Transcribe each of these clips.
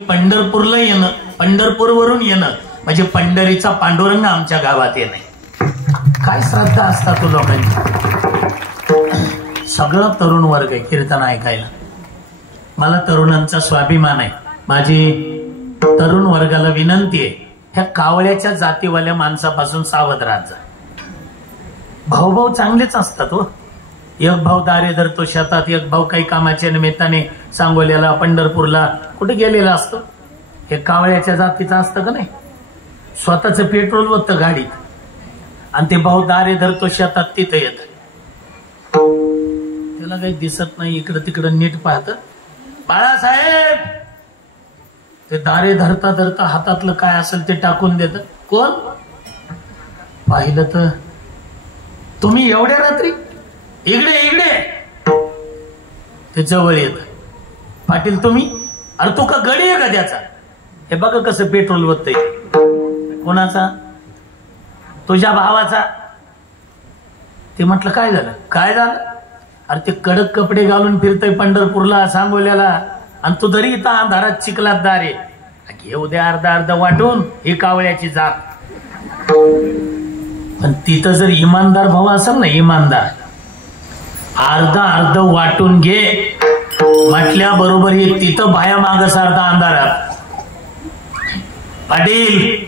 पंढरपूरला येणं, पंढरपूरवरून येणं म्हणजे पंढरीचा पांडुरंग आमच्या गावात येणे. काय श्रद्धा असतात तो लोकांची. सगळं तरुण वर्ग आहे कीर्तन ऐकायला. मला तरुणांचा स्वाभिमान आहे. माझी तरुण वर्गाला विनंती आहे, ह्या कावळ्याच्या जातीवाल्या माणसापासून सावध राहत जा. भाऊ चांगलेच असतात हो. एक भाऊ दारे धरतो शेतात, एक भाऊ काही कामाच्या निमित्ताने सांगोल्याला पंढरपूरला कुठे गेलेला असतो. हे कावळ्याच्या जातीचं असतं का नाही. स्वतःच पेट्रोल होतं गाडीत आणि ते भाऊ दारे धरतो शेतात, तिथं येत. त्याला काही दिसत नाही, इकडं तिकडं नीट पाहत. बाळासाहेब, ते दारे धरता धरता हातातलं काय असेल ते टाकून देत. कोण पाहिलं तर तुम्ही एवढ्या रात्री इकडे इकडे. ते जवळ येत. पाटील तुम्ही, अरे तू का गडी आहे का त्याचा. हे बघा कसं पेट्रोल होतंय. कोणाचा? तुझ्या भावाचा. ते म्हटलं काय झालं, काय झालं. अरे ते कडक कपडे घालून फिरतय पंढरपूरला सांगोल्याला, आणि तू तरी इथं अंधारात चिखलात दारे. घेऊ दे अर्धा अर्धा वाटून, ही कावळ्याची जात. पण तिथं जर इमानदार भाऊ असेल ना, इमानदार, अर्धा अर्ध वाटून घे म्हटल्या बरोबर हे तिथं बाया मागस अर्धा अंधारात. पाटील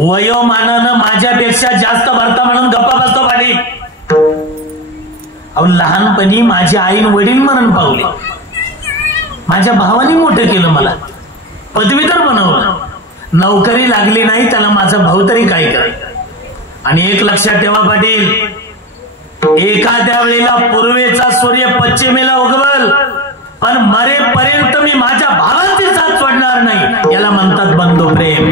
वयोमानानं माझ्यापेक्षा जास्त भरता म्हणून गप्पा बसतो पाटील. अहो लहानपणी माझ्या आईन वडील मरण पावले. माझ्या भावाने मोठं केलं, मला पदवीधर बनवलं. नोकरी लागली नाही त्याला माझा भाऊ तरी काय करे. आणि एक लक्षात ठेवा पाटील, एखाद्या वेळेला पूर्वेचा सूर्य पश्चिमेला उगवल, पण मरेपर्यंत मी माझ्या भावाची साथ सोडणार नाही. याला म्हणतात बंधू प्रेम.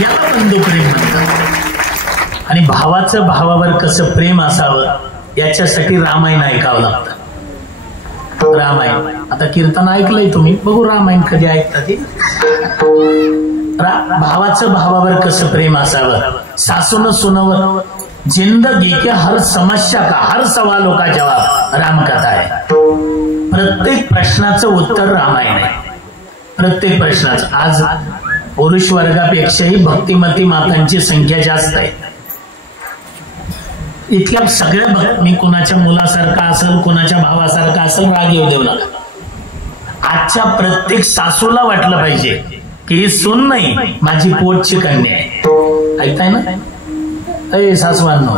याला बंधू प्रेम म्हणतात. आणि भावाचं भावावर कसं प्रेम असावं याच्यासाठी रामायण ऐकावं लागतं. रामायण आता कीर्तन ऐकलंय तुम्ही, बघू रामायण कधी ऐकता ते. भावाचं भावावर कसं प्रेम असावं. सासून सुनवर जिंदगी के हर समस्या का हर सवालों का जवाब रामकथा आहे. प्रत्येक प्रश्नाचं उत्तर रामायण आहे. प्रत्येक प्रश्नाचं. आज पुरुष वर्गापेक्षाही भक्तिमती मातांची संख्या जास्त आहे. इतक्या सगळ्या मी कुणाच्या मुलासारखा असेल, कुणाच्या भावासारखा असेल, राग येऊ देऊ नका. आजच्या प्रत्येक सासूला वाटलं पाहिजे की ही सून नाही, माझी पोटची कन्या आहे. ऐकताय ना सासवांनो.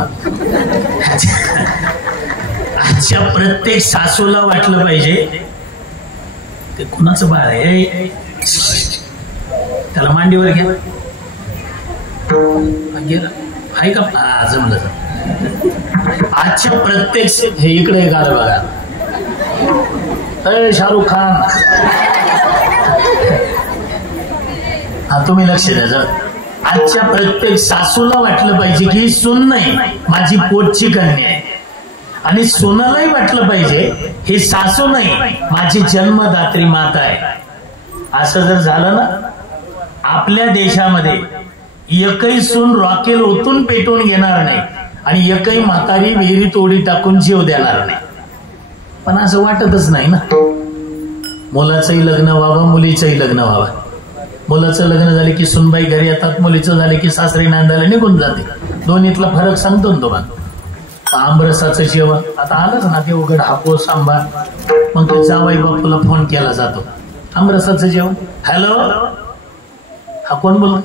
आजच्या प्रत्येक सासूला वाटलं पाहिजे ते कुणाचं बाळ आहे. त्याला मांडीवर घ्या. आहे का जमलं. आजच्या प्रत्येक हे इकडे गाणं बघा. शाहरुख खान, हा तुम्ही लक्ष द्या जर. आजच्या प्रत्येक सासूला वाटलं पाहिजे की ही सून नाही, माझी पोटची कन्या आहे. आणि सुनालाही वाटलं पाहिजे ही सासू नाही, माझी जन्मदात्री माता आहे. असं जर झालं ना, आपल्या देशामध्ये एकही सून रॉकेल ओतून पेटवून घेणार नाही आणि एकही म्हातारी विहिरीत उडी टाकून जीव देणार नाही. पण असं वाटतच नाही ना. मुलाचंही लग्न व्हावं, मुलीचंही लग्न व्हावं. मुलाचं लग्न झाले की सुनबाई घरी येतात, मुलीचं झाले की सासरी नांदायला निघून जाते. दोन्हीतला फरक सांगतो ना तुम्हाला. आमरसाचं जेवण आता आलंच ना, ते उघड हापूस आंबा, मग ते जावाई बापूला फोन केला जातो. आमरसाचं जेवण. हॅलो, हा कोण बोल.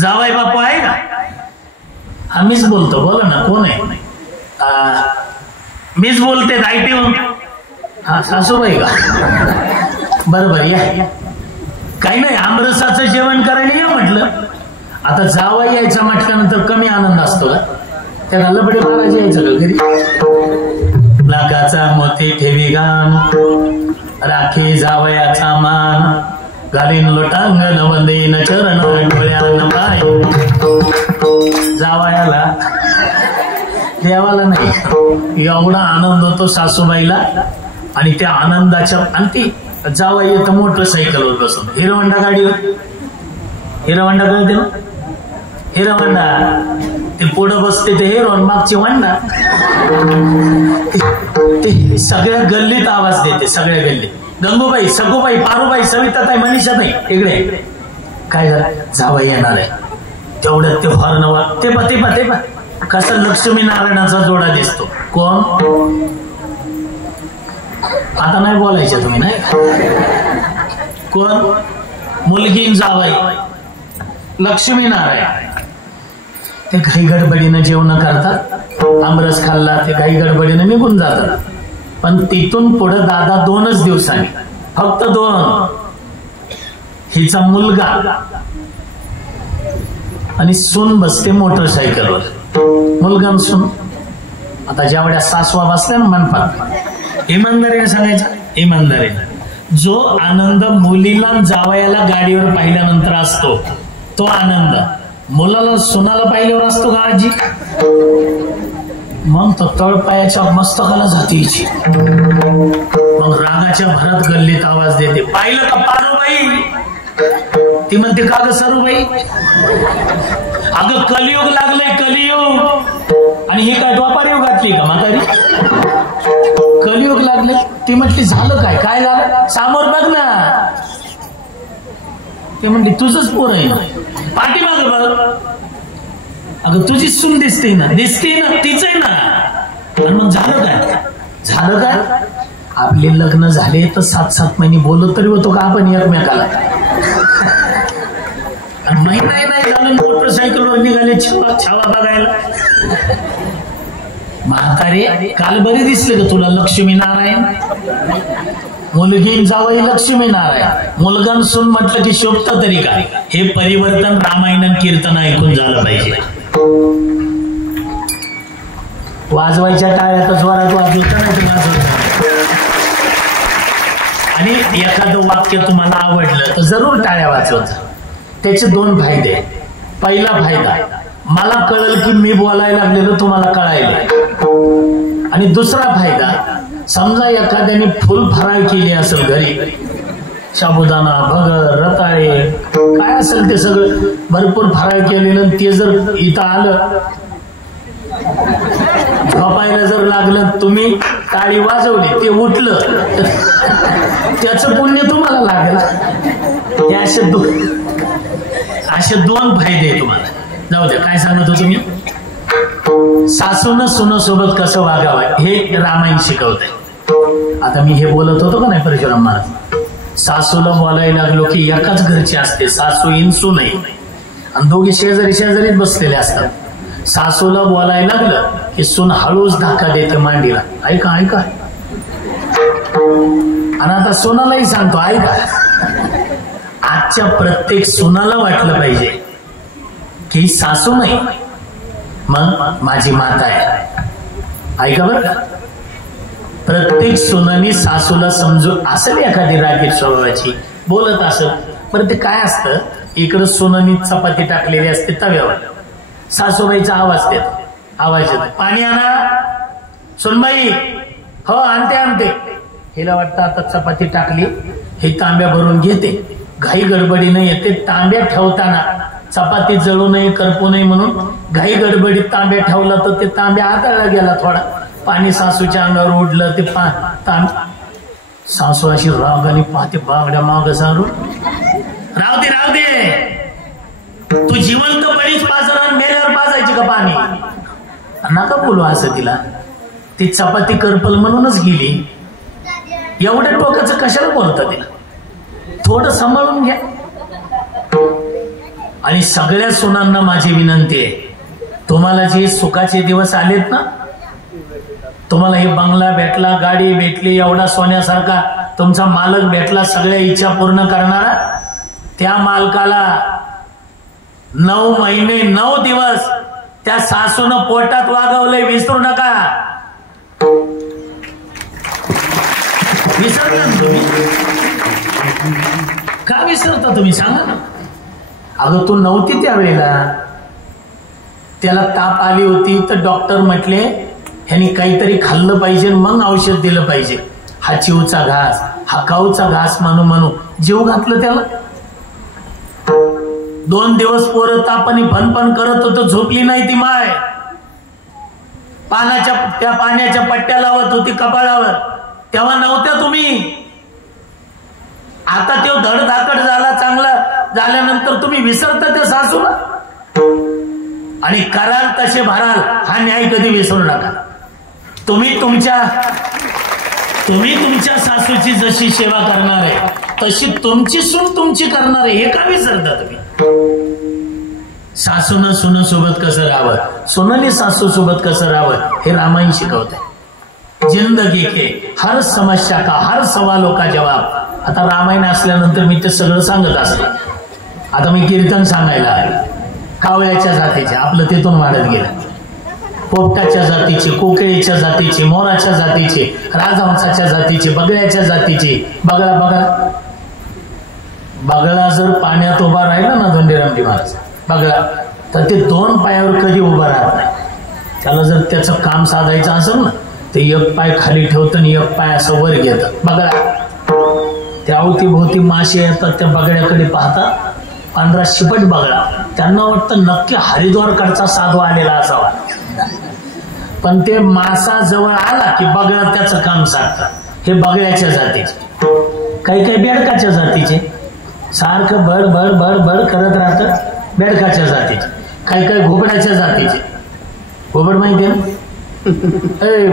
जावाई बापू आहे का. हा मीच बोलतो. बोला ना, कोण आहे. मीच बोलते आयटी. हा सासूबाई का. बरोबर या. काही नाही, आमरसाचं जेवण करायला या म्हटलं. आता जावा यायचं म्हटल्यानंतर कमी आनंद असतो का. त्या गल्लबडे महाराज यायचं का घरी. लाखाचा मोती ठेवी गान, राखे जावयाचा मान, घालीन लोटांगण वंदेन चरण डोळ्यान पाय. जावयाला देवाला नाही एवढा आनंद होतो सासूबाईला. आणि त्या आनंदाच्या, आणि ती जावा येतं मोटरसायकलवर बसून हिरोवंडा गाडीवर. हिरोवंडा कळते ना, हिरोवंडा. ते पुढं बसते ते हिरो, मागची वंडा. ते सगळ्या गल्लीत आवाज देते, सगळ्या गल्लीत. गंगूबाई, सगूबाई, पारूबाई, सविताताई, मनीषाताई, इकडे काय झालं, जावई येणार आहे. तेवढ्यात ते हॉर्नवा ते पा कसं लक्ष्मी नारायणाचा जोडा दिसतो. कोण, आता नाही बोलायचं तुम्ही, नाही कोण, मुलगी जावई लक्ष्मी नारायण. ते घाई गडबडीनं जेवण करतात, आमरस खाल्ला, ते घाई गडबडीनं निघून जातात. पण तिथून पुढे दादा 2च दिवसांनी, फक्त 2, हिचा मुलगा आणि सून बसते मोटरसायकलवर. मुलगा सून, आता जेवढ्या सासवा बसल्या ना मनपात, इमानदारीने सांगायचं, इमानदारीने जो आनंद मुलीला जावयाला गाडीवर पाहिल्यानंतर असतो तो आनंद मुलाला सुनाला पाहिल्यावर असतो का आजी? मग तो तळपायाच्या मस्तकाला जाते. मग रागाच्या भरात गल्लीत आवाज देते, पाहिलं का पारूबाई? ती म्हणते, का ग सरूबाई? अगं कलियुग लागलंय, कलियुग. आणि ही काय द्वापार युगातली का म्हातारी? कलियुग लागले. ती म्हटली, झालं काय? काय झालं? समोर बघ ना. ते म्हणते, तुझंच पोर आहे ना, पाठीमाग बघ. अगं तुझी सून दिसते ना, दिसते ना, तीच आहे ना. आणि मग झालं काय? झालं काय? आपले लग्न झाले तर 7-7 महिने बोलत तरी होतो का आपण एकमेकाला? महिना नाही झालं मोटरसायकलवर निघाले छावा बघायला. म्हातारे, काल बरी दिसले का तुला लक्ष्मी नारायण? मुलगी जावई लक्ष्मी नारायण, मुलगा सून म्हटलं की शोभत तरी काय? हे परिवर्तन रामायण कीर्तन ऐकून झालं पाहिजे. वाजवायच्या टाळ्या तर जोरात वाजवत नाही. आणि एखादं वाक्य तुम्हाला आवडलं तर जरूर टाळ्या वाजवत. त्याचे 2 फायदे. पहिला फायदा, मला कळलं की मी बोलायला लागलेलो तुम्हाला कळायला. आणि दुसरा फायदा, समजा एखाद्याने फुल फराळ केली असेल घरी, साबुदाणा, भगर, रताळे, काय असेल ते सगळं भरपूर फराळ केलेलं, ते जर इथं आलं, झोपायला जर लागलं, तुम्ही टाळी वाजवली, ते उठलं, त्याचं पुण्य तुम्हाला लागेल. हे असे 2 फायदे तुम्हाला. जाऊ द्या, काय सांगत होतो मी? सासून सुनासोबत कसं वागावं हे रामायण शिकवतंय. आता मी हे बोलत होतो का नाही परशुराम महाराज, सासूला बोलायला लागलो की एकाच घरची असते सासू, इंसू नाही, आणि दोघे शेजारी शेजारीच बसलेले असतात. सासूला बोलायला लागलं की सून हळूच धक्का देते मांडीला, ऐका ऐका. आणि आता सोनालाही सांगतो, ऐका. आजच्या प्रत्येक सुनाला वाटलं पाहिजे की सासू नाही, मग माझी माता आहे. ऐका बरं का, प्रत्येक सुनानी सासूला समजून असेल एखादी रागीट स्वभावाची, बोलत असेल, बरं ते काय असतं, इकडं सुनानी चपाती टाकलेली असते तव्यावर, सासूबाईचा आवाज देतो, आवाज येतो, पाणी आणा. सुनबाई, हो आणते आणते. हिला वाटतं आता चपाती टाकली, हे तांब्या भरून घेते, घाई गडबडीने येते. तांब्या ठेवताना चपाती जळू नये, करपू नये म्हणून घाई गडबडीत तांब्या ठेवला तर ते तांब्या हाताळला गेला, थोडा पाणी सासूच्या अंगावर उडलं. ते सासू अशी रागाने पाहते, बागड्या माग सारून, राहू दे राहू दे, तू जिवंतपणीच पाजणार, मेल्यावर पाजायची का पाणी? नका बोलू असं तिला. ती चपाती करपल म्हणूनच गेली, एवढ्या टोकाचं कशाला बोलता तिला? थोडं सांभाळून घ्या. आणि सगळ्या सुनांना माझी विनंती आहे, तुम्हाला जे सुखाचे दिवस आलेत ना, तुम्हाला हे बंगला भेटला, गाडी भेटली, एवढा सोन्यासारखा तुमचा मालक भेटला, सगळ्या इच्छा पूर्ण करणारा, त्या मालकाला 9 महिने 9 दिवस त्या सासूनं पोटात वागवलंय, विसरू नका. विसरलं तुम्ही? का विसरता तुम्ही, सांगा ना. अगं तू नव्हती त्यावेळेला, त्याला ताप आली होती तर डॉक्टर म्हटले ह्यानी काहीतरी खाल्लं पाहिजे, मग औषध दिलं पाहिजे. हा चिवचा घास, हा काऊचा घास म्हणू जीव घातलं त्याला. 2 दिवस पोरं तापानी फनफन करत होतं, झोपली नाही ती माय. त्या पाण्याच्या पट्ट्या लावत होती कपाळावर, तेव्हा नव्हत्या तुम्ही. आता तो धडधाकट झाला, चांगला झाल्यानंतर तुम्ही विसरता त्या सासूला, आणि कराल तसे भराल हा न्याय कधी विसरू नका. तुम्ही तुमच्या सासूची जशी सेवा करणार आहे तशी तुमची सून तुमची करणार आहे, हे का विसरता तुम्ही? सासून सुन सोबत कसं राहावं, सुनाने सासू सोबत कसं राहावं हे रामायण शिकवत आहे. जिंदगी के हर समस्या का हर सवालों का जवाब. आता रामायण असल्यानंतर मी ते सगळं सांगत असतो. आता मी कीर्तन सांगायला आहे. कावळ्याच्या जातीचे, आपलं तिथून वाढत गेलं, पोपटाच्या जातीचे, कोकिळेच्या जातीचे, मोराच्या जातीचे, राजहंसाच्या जातीचे, बगळ्याच्या जातीचे. बगळा जर पाण्यात उभा राहिला ना धोंडीरामजी महाराज बगळा, तर ते दोन पायावर कधी उभा राहत नाही. त्याला जर त्याचं काम साधायचं असेल ना ते एक पाय खाली ठेवतं आणि एक पाय असं वर घेतं. बगळा त्या अवतीभोवती मासे येतात, त्या बगड्याकडे पाहतात, पांढरा शिपट बगळा. त्यांना वाटतं नक्की हरिद्वारकडचा साधू आलेला असावा, पण ते मासा जवळ आला की बगळा त्याचं काम साधतात. हे बगळ्याच्या जातीचे. काही काही बेडकाच्या जातीचे, सारखं भर भर भर भर करत राहतं, बेडकाच्या जातीचे. काही काही घोबडाच्या जातीचे. घोबड माहिती आहे ना?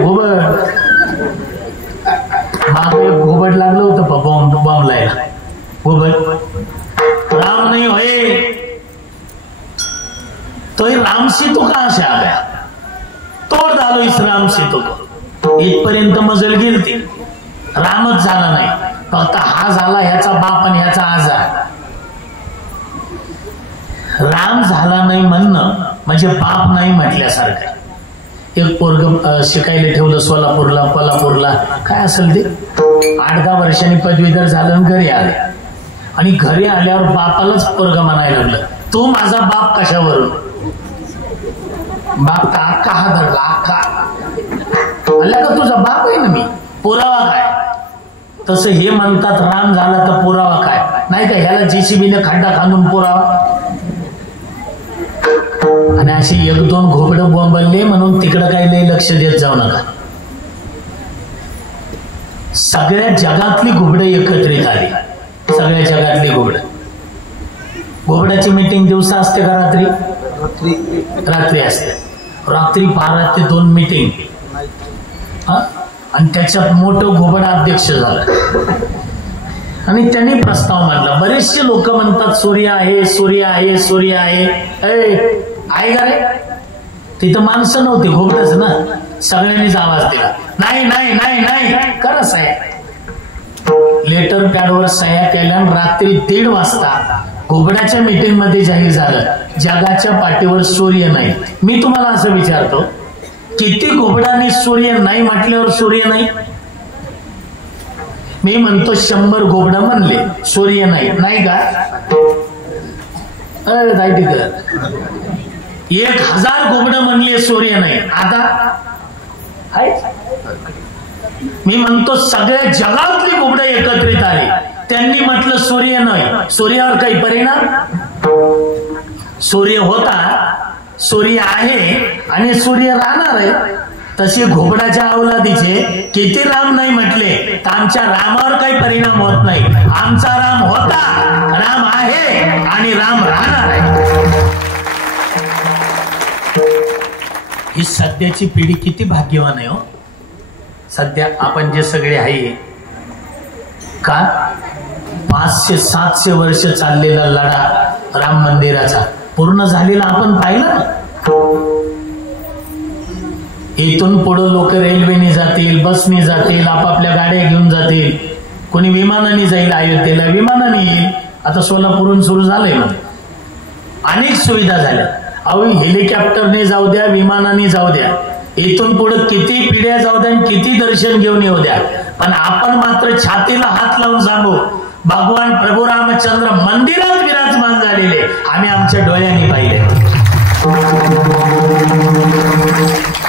घोबड मागे एक घोबड लागलं होतं बॉम्ब लायला. घोबड राम नहीं होए तो रामसी तो कहां से आ गया, तोड डालो इस रामसी तो. इथपर्यंत मजल गेलती, रामच झाला नाही, फक्त हा झाला ह्याचा बाप आणि ह्याचा आजार. राम झाला नाही म्हणणं म्हणजे बाप नाही म्हटल्यासारखं. एक पोरग शिकायला ठेवलं सोलापूरला, कोल्हापूरला, काय असेल ते, 8-10 वर्षांनी पदवीधर झालं आणि घरी आले. आणि घरी आल्यावर बापालाच पोरग म्हणायला लागलं, तू माझा बाप कशावरून? बाप का अक्का हा धरला, अक्का आल्या का तुझा बाप आहे ना मी, पुरावा काय? तसं हे म्हणतात राम झाला तर पुरावा काय नाही का, ह्याला JCBने खड्डा खांदून पुरावा. आणि अशी 1-2 घोबडं बोंबलले म्हणून तिकडं काही लई लक्ष देत जाऊ नका. सगळ्या जगातली घोबडं एकत्रित आली, सगळ्या जगातली घोबडं. घोबड्याची मीटिंग दिवसा असते का रात्री? रात्री असते. रात्री 12 ते 2 मीटिंग, आणि त्याच्यात मोठं घोबड अध्यक्ष झालं आणि त्यांनी प्रस्ताव मांडला. बरेचसे लोक म्हणतात सूर्य आहे, सूर्य आहे, सूर्य आहे. आहे का रे? तिथं माणसं नव्हती, घोबडच ना. सगळ्यांनीच आवाज दिला, नाही नाही नाही नाही करा साहेब. लेटर पॅडवर सह्या केल्या. रात्री 1:30 वाजता घोबड्याच्या मीटिंग मध्ये जाहीर झालं, जगाच्या पाठीवर सूर्य नाही. मी तुम्हाला असं विचारतो, किती घोबडांनी सूर्य नाही म्हटल्यावर सूर्य नाही? मी म्हणतो 100 घोबडं म्हणले सूर्य नाही, नाही का? 1000 घोबडं म्हणले सूर्य नाही. आता मी म्हणतो सगळ्या जगातली घोबडं एकत्रित आली, त्यांनी म्हटलं सूर्य नाही. सूर्यावर काही परिणाम? सूर्य होता, सूर्य आहे आणि सूर्य राहणार आहे. तसे घोबडाच्या अवलादीचे किती राम नाही म्हटले तर आमच्या रामावर काही परिणाम होत नाही. आमचा राम होता, राम आहे आणि राम राहणार आहे. ही सध्याची पिढी किती भाग्यवान आहे हो. सध्या आपण जे सगळे आहे का 500-700 वर्ष चाललेला लढा राम मंदिराचा पूर्ण झालेला आपण पाहिला ना. इथून पुढे लोक रेल्वेने जातील, बसने जातील, आपापल्या गाड्या घेऊन जातील. कोणी विमानाने जाईल अयोध्येला, विमानाने येईल. आता सोलापूरहून सुरू झालंय ना, अनेक सुविधा झाल्या. अहो हेलिकॉप्टरने जाऊ द्या, विमानाने जाऊ द्या, इथून पुढे किती पिढ्या जाऊ द्या, किती दर्शन घेऊन येऊ द्या, पण आपण मात्र छातीला हात लावून सांगू, भगवान प्रभू रामचंद्र मंदिरात विराजमान झालेले आम्ही आमच्या डोळ्यांनी पाहिले.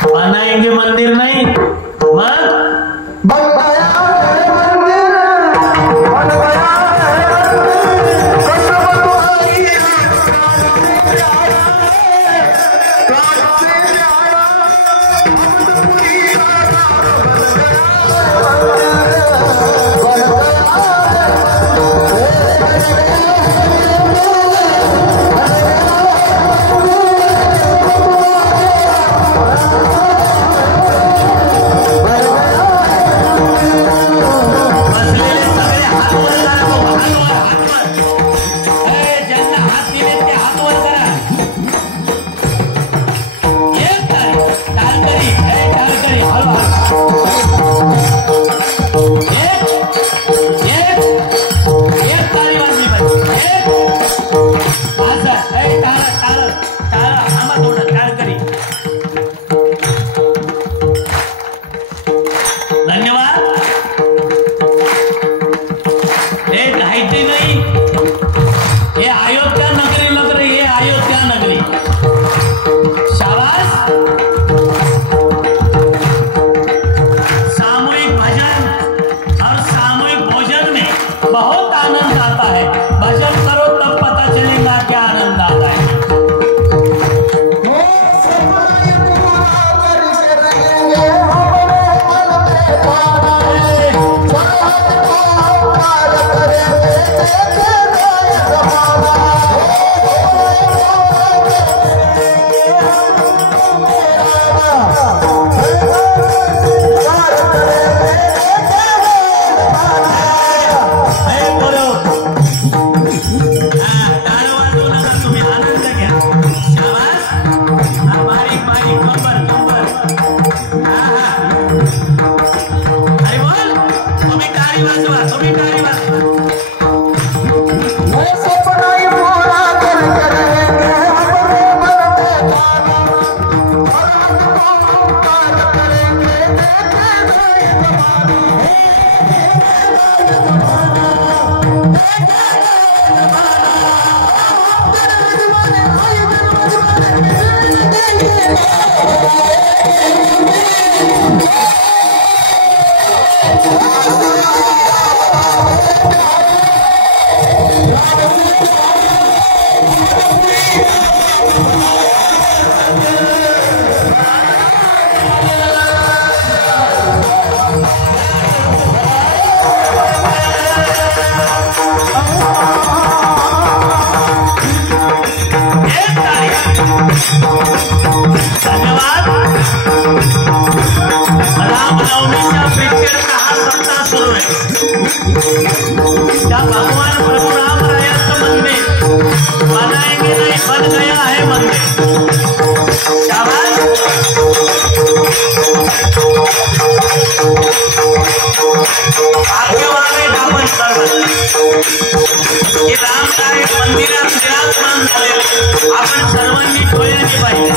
बनाएंगे मंदिर नाही मग माहिती नाही, हे अयोध्या नगरी लग रही है, अयोध्या नगरी। शाबाश। सामूहिक भजन और सामूहिक भोजन में बहुत आनंद आता है। भजन करो तब पता चलेगा क्या आनंद आता है। धन्यवाद। रामनवमीच्या प्रेक्षकांचा हा सप्ताह सुरू आहे। त्या भगवान प्रभु राम रायाचं मंदिर बनाएंगे नहीं, बन गया है मंदिर। शाबाश। भाग्यवान आहेत आपण सर्व की रामराय मंदिरात विराजमान झाले। आपण सर्वांनी डोळ्याने पाहिजे।